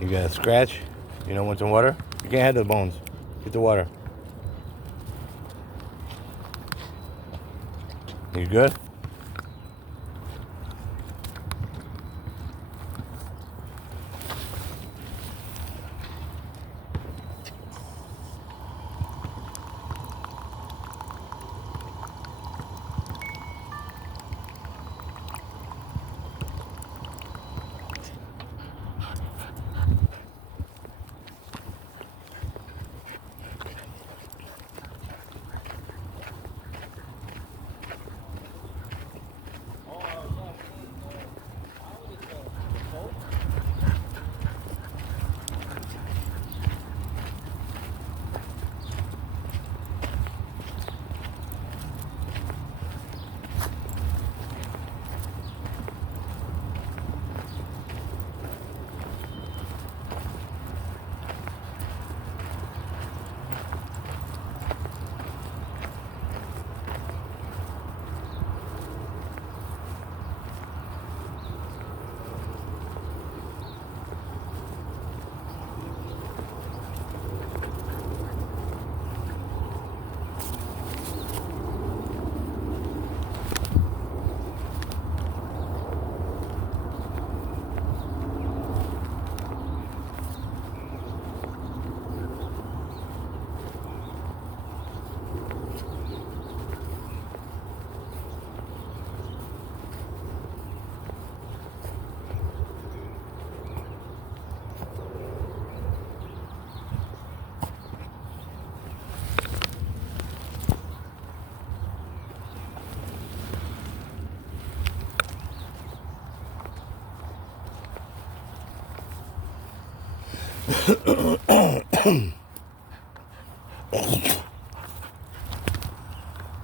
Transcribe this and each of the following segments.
You got a scratch? You don't want some water? You can't have the bones. Get the water. You good?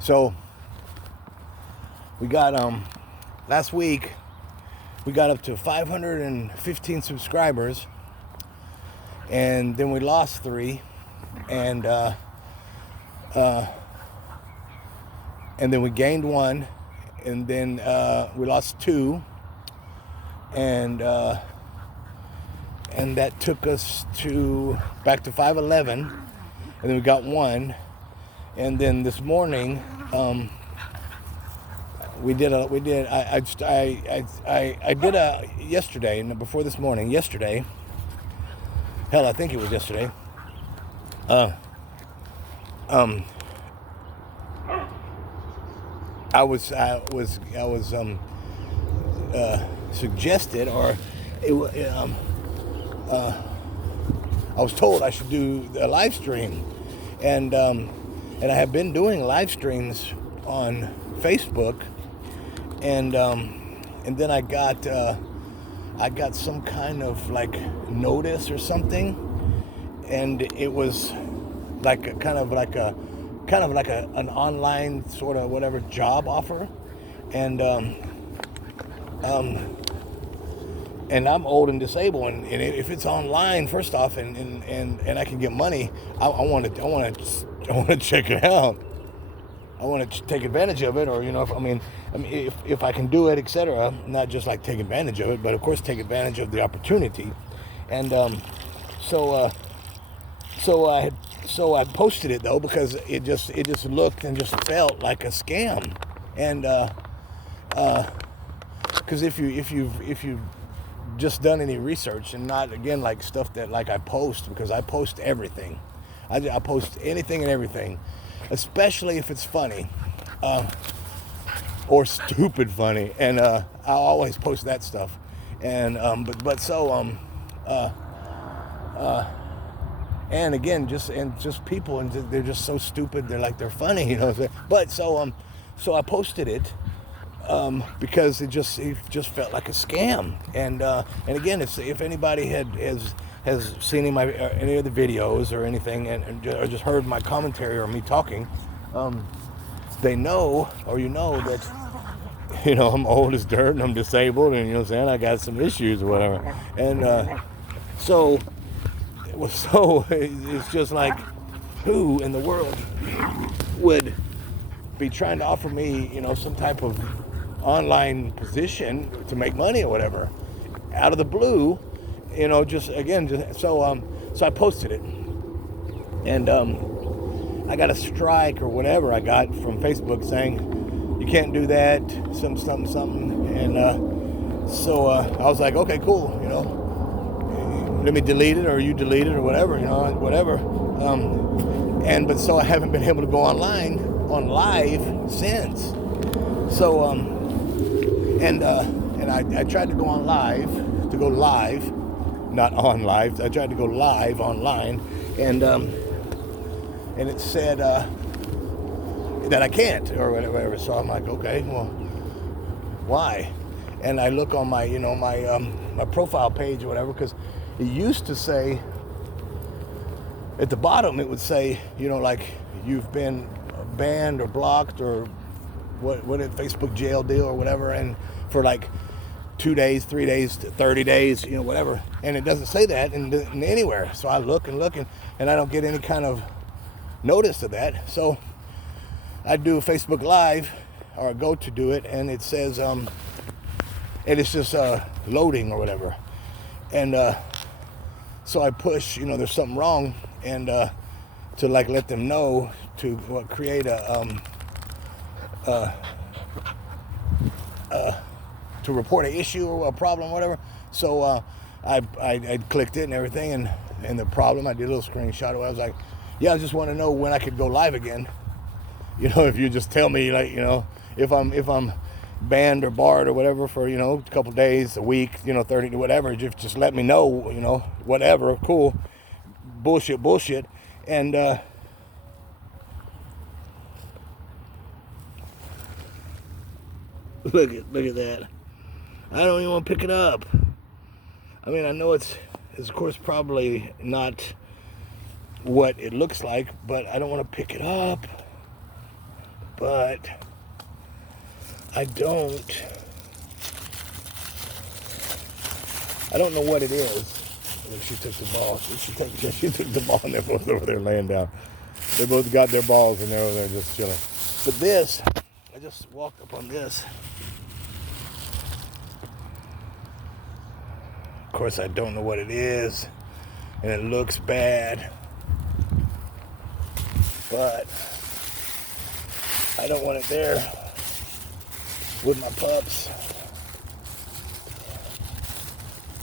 So we got last week we got up to 515 subscribers, and then we lost 3, and then we gained 1, and then we lost 2, and that took us back to 511, and then we got 1, and then this morning yesterday, and before this morning, yesterday, hell, I think it was yesterday, I was suggested, or I was told I should do a live stream, and I have been doing live streams on Facebook, and then I got some kind of like notice or something, and it was like an online sort of whatever job offer, and I'm old and disabled, and if it's online, first off, and I can get money, I want to check it out. I want to take advantage of it, or if I can do it, etc. Not just like take advantage of it, but of course take advantage of the opportunity. And so I posted it though, because it just looked and just felt like a scam, and because if you've just done any research, and not again like stuff that like I post, because I post everything. I post anything and everything, especially if it's funny or stupid funny, and I'll always post that stuff. And and again, just people, and they're just so stupid. They're funny, you know. But so I posted it. Because it just felt like a scam, and again, if anybody has seen any of the videos or anything, or just heard my commentary or me talking, they know, or that I'm old as dirt and I'm disabled, and I got some issues or whatever, and so it's just like, who in the world would be trying to offer me some type of online position to make money or whatever out of the blue, you know, just again, so I posted it, and I got a strike or whatever I got from Facebook saying you can't do that, something, and so I was like, okay, cool, you know, let me delete it or you delete it or whatever, you know, whatever. But so I haven't been able to go on live since. So and I tried to go live, not on live. I tried to go live online, and it said that I can't or whatever. So I'm like, okay, well, why? And I look on my, you know, my profile page or whatever, because it used to say at the bottom, it would say, you know, like you've been banned or blocked or what did Facebook jail deal or whatever, and for like 2 days, 3 days, 30 days, you know, whatever. And it doesn't say that in anywhere. So I look and I don't get any kind of notice of that. So I do a Facebook Live, or I go to do it, and it says, and it's just loading or whatever. And so I push, you know, there's something wrong, and to like let them know to create to report an issue or a problem, or whatever. So I clicked it and everything, and the problem, I did a little screenshot of it. I was like, yeah, I just want to know when I could go live again. You know, if you just tell me, like, you know, if I'm banned or barred or whatever for, you know, a couple days, a week, you know, 30, whatever, just let me know, you know, whatever, cool. Bullshit. And look at that. I don't even want to pick it up. I mean, I know it's of course probably not what it looks like, but I don't want to pick it up. But I don't know what it is. Look, she took the ball. She took the ball, and they're both over there laying down. They both got their balls, and they're over there just chilling. But this, I just walked up on this. Of course, I don't know what it is, and it looks bad. But I don't want it there with my pups.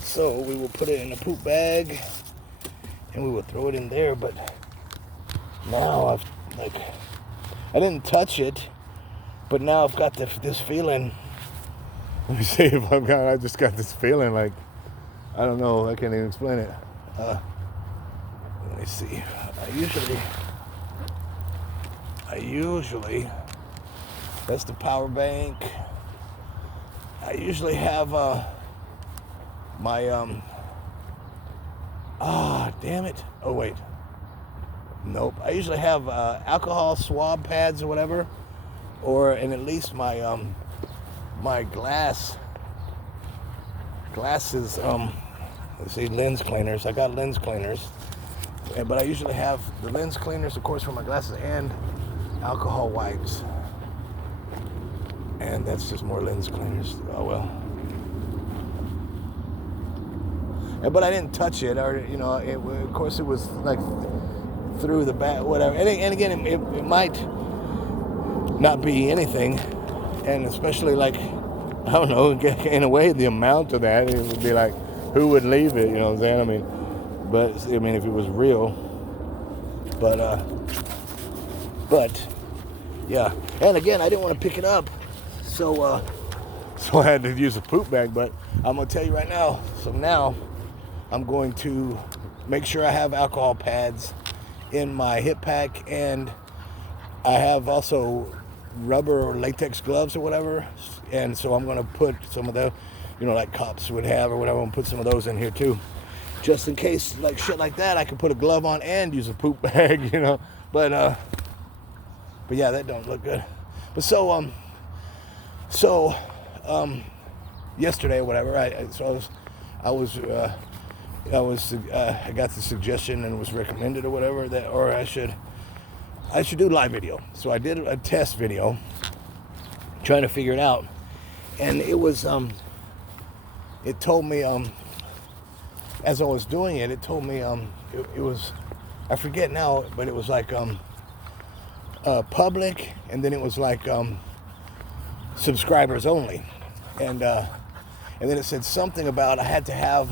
So we will put it in a poop bag, and we will throw it in there. But now I didn't touch it, but now I've got this feeling. Let me see if I just got this feeling like, I don't know, I can't even explain it. Let me see. I usually, that's the power bank. I usually have my damn it. Oh wait. Nope. I usually have alcohol swab pads or whatever, and at least my my glasses. Let's see, lens cleaners. I got lens cleaners, but I usually have the lens cleaners, of course, for my glasses, and alcohol wipes. And that's just more lens cleaners. Oh well. But I didn't touch it, or you know, of course it was like through the back, whatever. And again, it might not be anything, and especially like, I don't know, in a way, the amount of that, it would be like, who would leave it? You know what I'm saying? I mean, if it was real, but yeah. And again, I didn't want to pick it up, so I had to use a poop bag. But I'm gonna tell you right now. So now, I'm going to make sure I have alcohol pads in my hip pack, and I have also rubber or latex gloves or whatever. And so I'm going to put some of the, you know, like cops would have or whatever. I'm going to put some of those in here too, just in case, like shit like that. I can put a glove on and use a poop bag, you know. But yeah, that don't look good. But yesterday or whatever, I got the suggestion and was recommended or whatever or I should do live video. So I did a test video trying to figure it out, and it was it told me as I was doing it, it told me it was, I forget now, but it was like public, and then it was like subscribers only, and then it said something about I had to have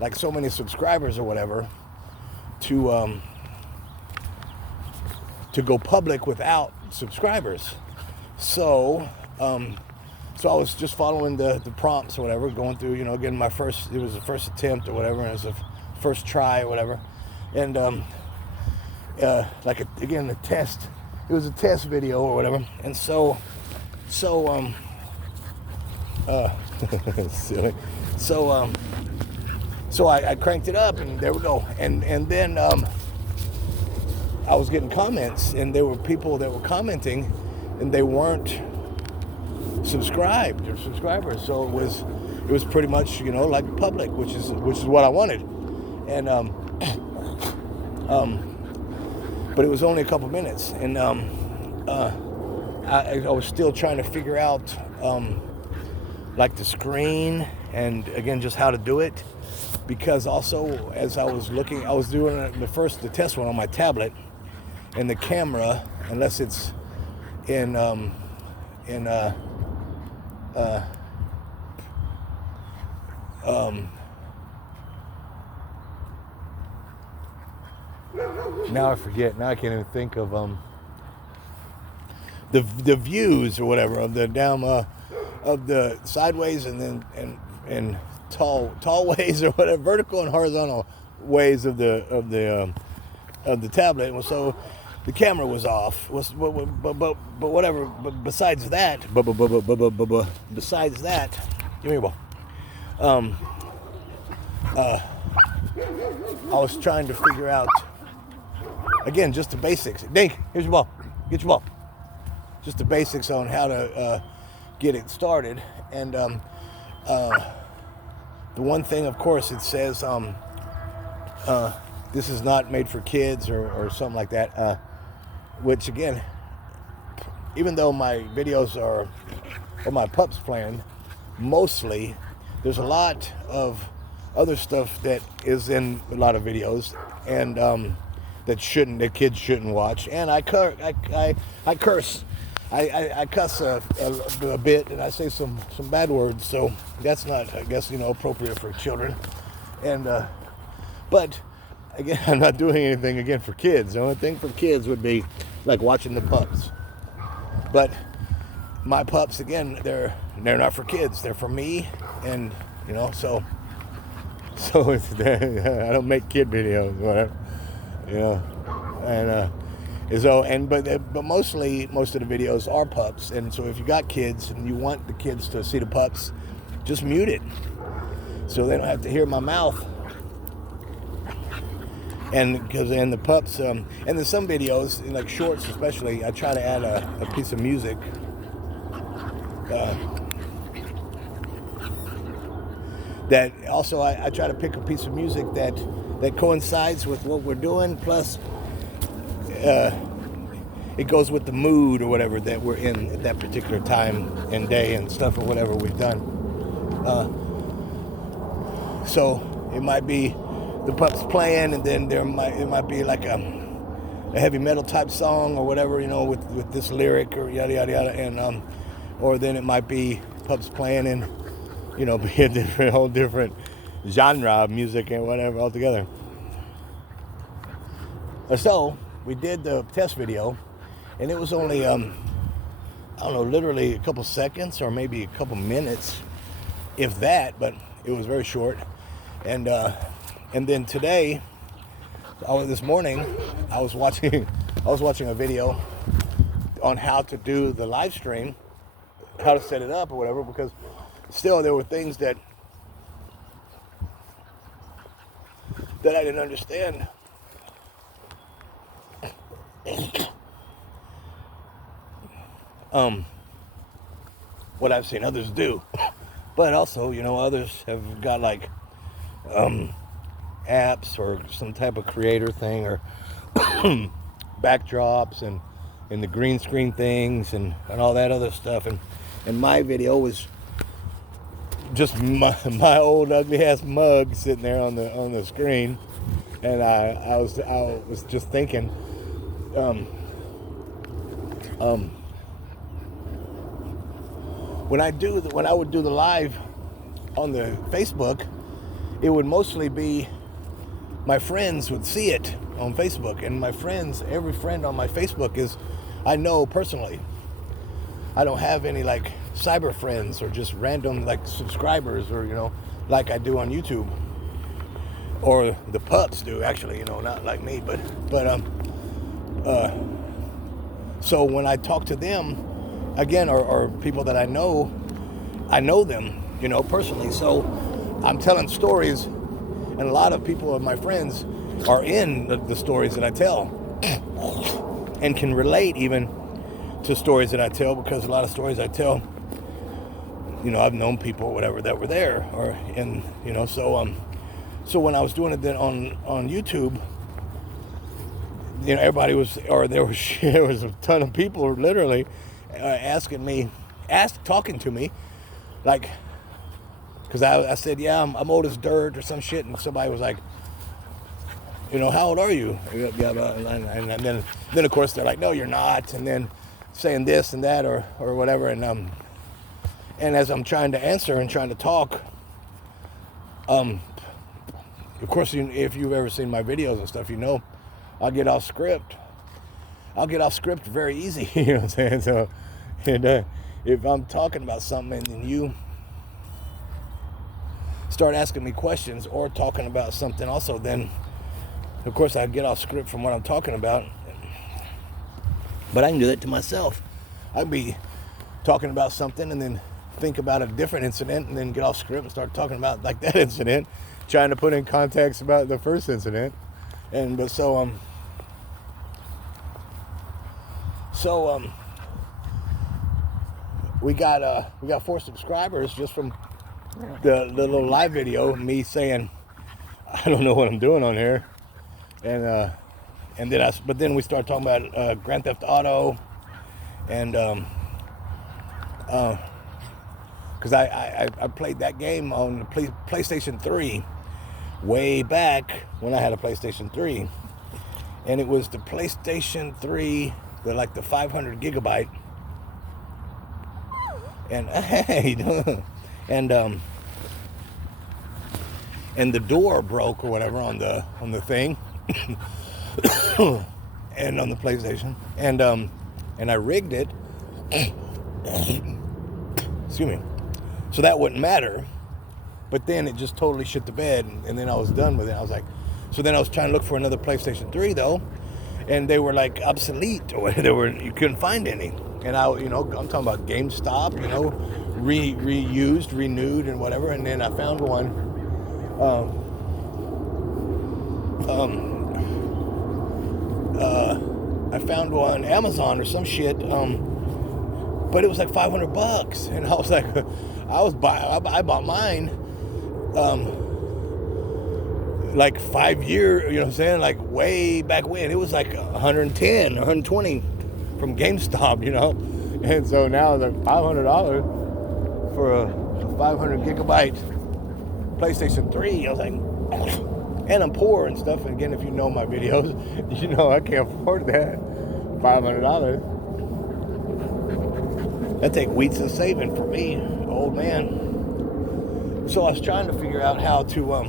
like so many subscribers or whatever to go public without subscribers. So so I was just following the prompts or whatever, going through, getting my first, it was the first attempt or whatever, and it was the first try or whatever, and again, the test, it was a test video or whatever, and so silly. So I cranked it up, and there we go, and then I was getting comments, and there were people that were commenting, and they weren't subscribed or subscribers, so it was pretty much, like public, which is what I wanted, and but it was only a couple minutes, and I was still trying to figure out like the screen, and again, just how to do it, because also as I was looking, I was doing the test one on my tablet, and the camera, unless it's in now I forget. Now I can't even think of the views or whatever of the of the sideways and then and tall ways or whatever, vertical and horizontal ways of the tablet. And so the camera was off. But whatever. But besides that, give me a ball. I was trying to figure out, again, just the basics. Dinky, here's your ball. Get your ball. Just the basics on how to get it started. And the one thing, of course, it says this is not made for kids or something like that. Which, again, even though my videos are my pups playing, mostly there's a lot of other stuff that is in a lot of videos, and that kids shouldn't watch. And I curse. I cuss a bit, and I say some bad words. So that's not, I guess, appropriate for children. And but again, I'm not doing anything again for kids. The only thing for kids would be like watching the pups. But my pups, again, they're not for kids. They're for me, and so it's, I don't make kid videos, whatever, and but mostly most of the videos are pups. And so if you got kids and you want the kids to see the pups, just mute it so they don't have to hear my mouth. And because the pups, and then some videos, like shorts especially, I try to add a piece of music. That also, I try to pick a piece of music that coincides with what we're doing, plus it goes with the mood or whatever that we're in at that particular time and day and stuff, or whatever we've done. So it might be the pups playing, and then it might be like a heavy metal type song or whatever, with this lyric or yada yada yada, and or then it might be pups playing and be a whole different genre of music and whatever altogether. So we did the test video, and it was only I don't know, literally a couple seconds or maybe a couple minutes, if that, but it was very short. And then today, this morning, I was watching a video on how to do the live stream, how to set it up or whatever, because still there were things that I didn't understand. What I've seen others do, but also, others have got like apps or some type of creator thing, or backdrops and the green screen things and all that other stuff, and my video was just my old ugly ass mug sitting there on the screen, and I was just thinking, when I would do the live on the Facebook, it would mostly be my friends would see it on Facebook, and my friends, every friend on my Facebook is I know personally. I don't have any like cyber friends or just random like subscribers or like I do on YouTube, or the pups do actually, not like me, but so when I talk to them again, or people that I know them, personally. So I'm telling stories, and a lot of people of my friends are in the stories that I tell and can relate even to stories that I tell, because a lot of stories I tell, I've known people or whatever that were there, or so when I was doing it then on YouTube, everybody was, or there was a ton of people literally talking to me, like, because I said, yeah, I'm old as dirt or some shit, and somebody was like, how old are you? And then of course they're like, no, you're not, and then saying this and that or whatever, and as I'm trying to answer and trying to talk, of course, if you've ever seen my videos and stuff, I'll get off script. I'll get off script very easy, you know what I'm saying? So, and if I'm talking about something and then you start asking me questions or talking about something also, then of course I get off script from what I'm talking about. But I can do that to myself. I'd be talking about something and then think about a different incident and then get off script and start talking about like that incident, trying to put in context about the first incident. We got 4 subscribers just from the little live video, me saying I don't know what I'm doing on here, but then we start talking about Grand Theft Auto, and because I played that game on the PlayStation 3 way back when I had a PlayStation 3, and it was the PlayStation 3, the 500 gigabyte, and and the door broke or whatever on the thing, and on the PlayStation, and I rigged it. Excuse me. So that wouldn't matter, but then it just totally shit the bed, and then I was done with it. I was like, so then I was trying to look for another PlayStation 3 though, and they were like obsolete, or you couldn't find any. And I'm talking about GameStop, reused, renewed, and whatever. And then I found one. I found one Amazon or some shit. But it was like $500, and I was like, I bought mine, like 5 years, you know what I'm saying, like way back when. It was like 110, 120 from GameStop, and so now they're $500 for a 500 gigabyte PlayStation 3. I was like, and I'm poor and stuff. And again, if you know my videos, I can't afford that. $500. That take weeks of saving for me, old man. So I was trying to figure out how to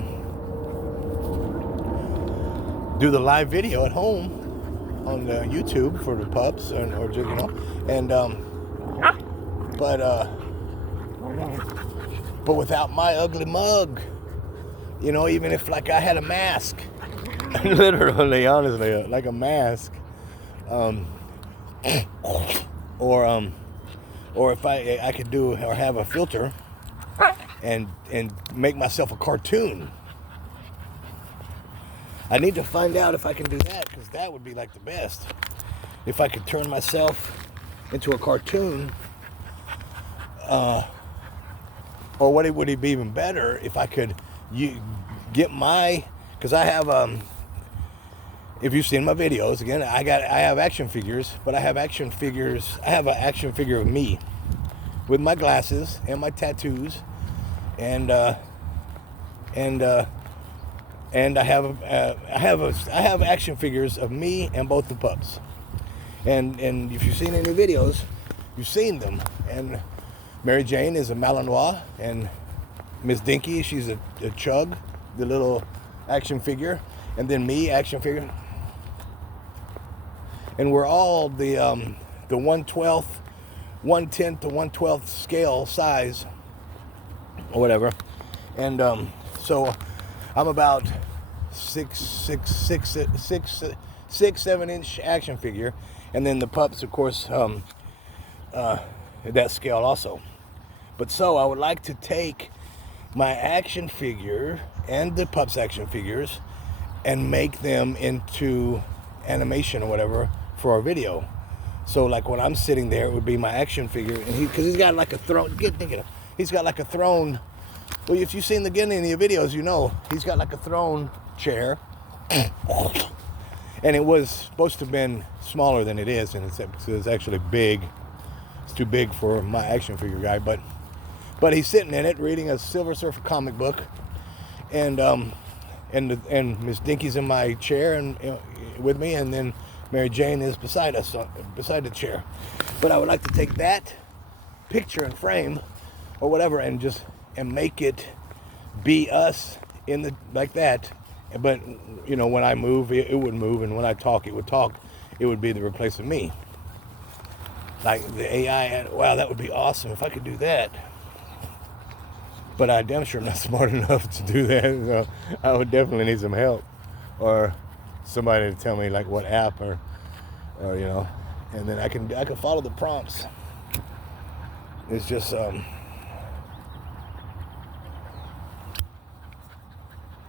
do the live video at home on YouTube for the pups, but without my ugly mug, even if like I had a mask, literally, honestly, like a mask, or if I could do or have a filter and make myself a cartoon. I need to find out if I can do that, because that would be like the best. If I could turn myself into a cartoon, or would it be even better if I could get because I have, if you've seen my videos, again, I have action figures, but I have an action figure of me with my glasses and my tattoos and I have action figures of me and both the pups. And if you've seen any videos, you've seen them. And Mary Jane is a Malinois, and Miss Dinky, she's a Chug, the little action figure, and then me, action figure. And we're all the 1/12, 1/10 to 1/12 scale size, or whatever. And so I'm about 7 inch action figure, and then the pups, of course, that scale also. But so I would like to take my action figure and the pups action figures and make them into animation or whatever for our video. So like when I'm sitting there, it would be my action figure, and because he's got like a throne. He's got like a throne. Well, if you've seen the beginning of the videos, you know he's got like a throne chair, and it was supposed to have been smaller than it is, and it's actually big. It's too big for my action figure guy, but he's sitting in it reading a Silver Surfer comic book, and Miss Dinky's in my chair and with me, and then Mary Jane is beside us, beside the chair. But I would like to take that picture and frame or whatever and make it be us in the like that. But you know, when I move, it would move, and when I talk, it would talk. It would be the replacement me. Like the AI. Wow, that would be awesome if I could do that. But I damn sure I'm not smart enough to do that. So I would definitely need some help, or somebody to tell me like what app, or you know, and then I can follow the prompts. It's just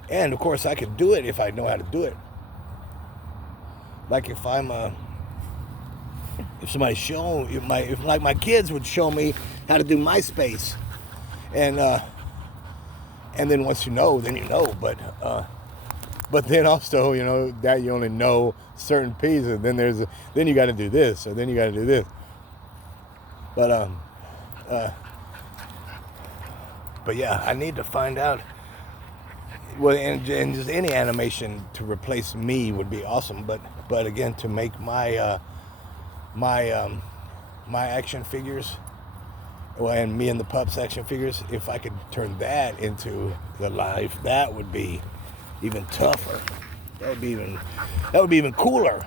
and of course I could do it if I know how to do it. Like if somebody if my kids would show me how to do MySpace, and then once you know, then you know. But then also, you know, that you only know certain pieces. Then then you got to do this, or then you got to do this. But yeah, I need to find out. Well, and just any animation to replace me would be awesome. But again, to make my my action figures, well, and me and the pups action figures, if I could turn that into the life, that would be even tougher. That would be even cooler.